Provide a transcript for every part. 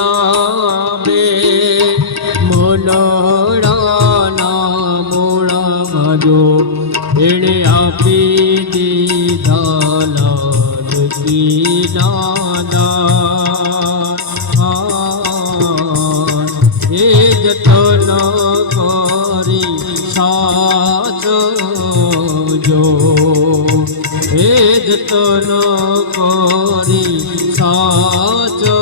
વિજયા બે મોનડાના મોળા જો એણે આપી દીધા લાડકી નાના એ જતન કરી સાચજો એ જતન કરી સાચજો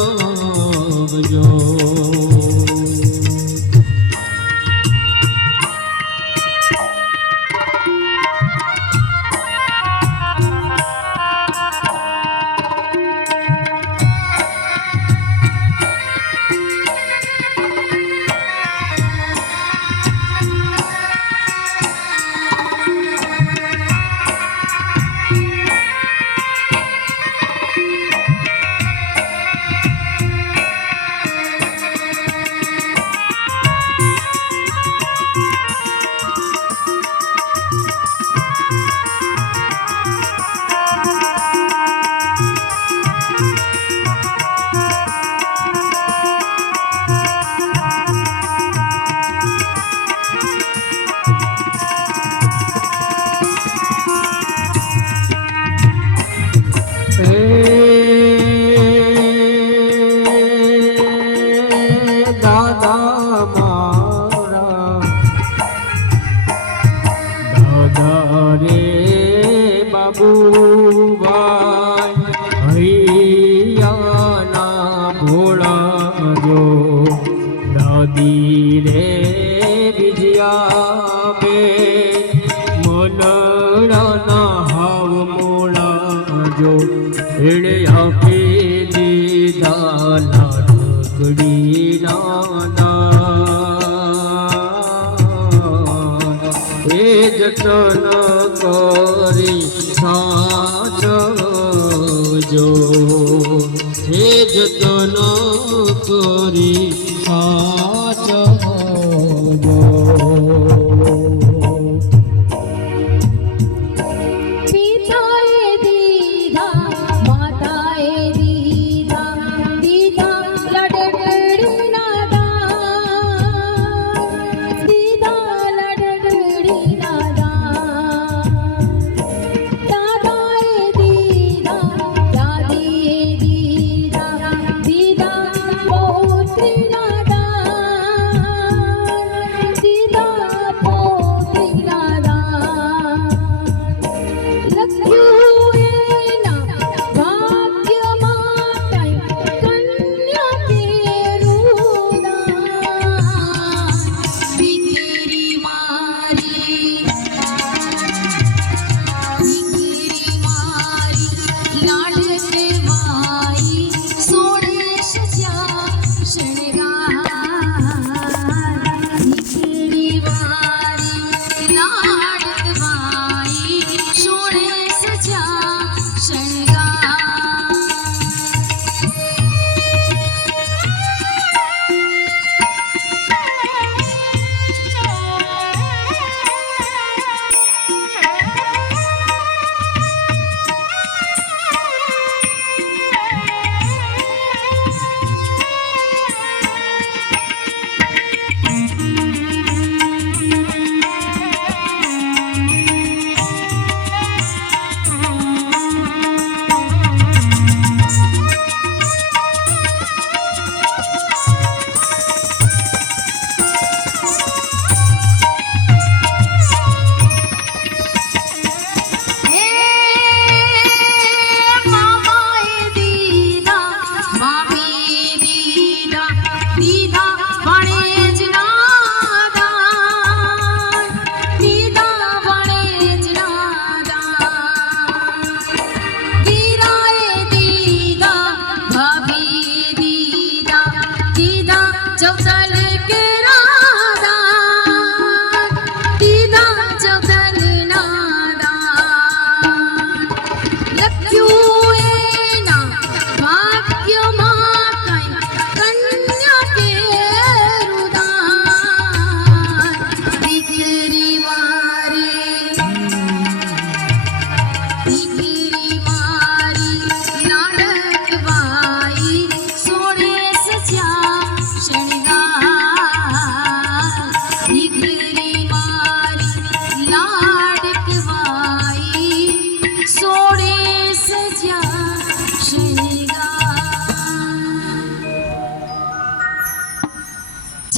એણે આપી દીધા લાડકડી નાના એ જતન કરી સાચજો એ જતન કરી સાચજો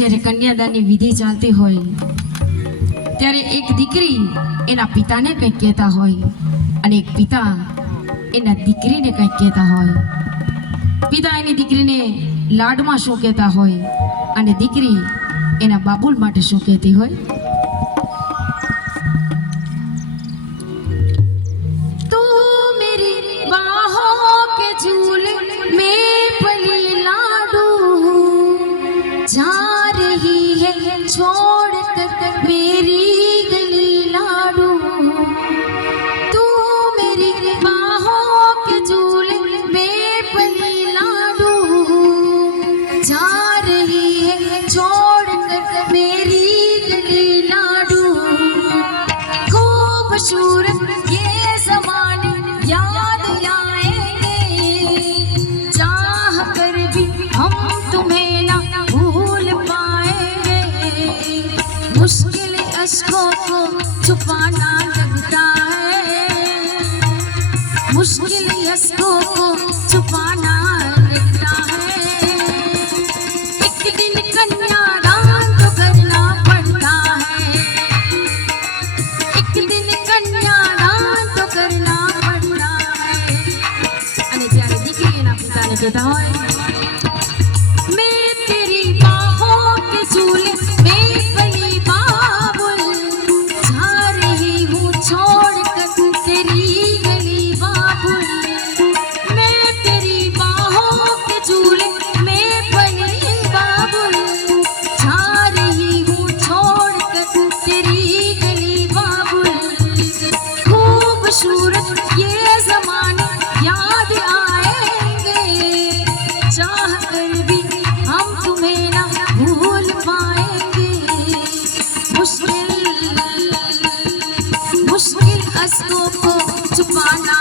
જ્યારે કન્યાદાનની વિધિ ચાલતી હોય ત્યારે એક દીકરી એના પિતાને કંઈક કહેતા હોય અને એક પિતા એના દીકરીને કંઈક કહેતા હોય. પિતા એની દીકરીને લાડમાં શું કહેતા હોય અને દીકરી એના બાબુલ માટે શું કહેતી હોય. छोड़ कर मेरी गली लाडू तू मेरी बाहों के झूले में पली लाडू जा रही है छोड़ कर मेरी गली लाडू खूबसूरत ये ज़माने याद आएंगे चाह कर भी हम तुम्हें ना भूल पाएंगे मुश्किल अश्कों को छुपाना लगता है मुश्किल अश्कों को छुपाना लगता है एक दिन कन्यादान तो करना पड़ता है एक दिन कन्यादान तो करना पड़ता है અને જ્યારે દીકરી એના પિતાને કહેતા હોય मैं तेरी बाहों के झूले में पली बाबुल जा रही हूँ छोड़ कर तेरी गली बाबुल मैं तेरी बाहों के झूले में पली बाबुल जा रही हूँ छोड़ कर तेरी गली बाबुल खूबसूरत ये ज़माने याद आएंगे चाह कर भी हम तुम्हें ना भूल पाएंगे मुश्किल मुश्किल अश्कों को छुपाना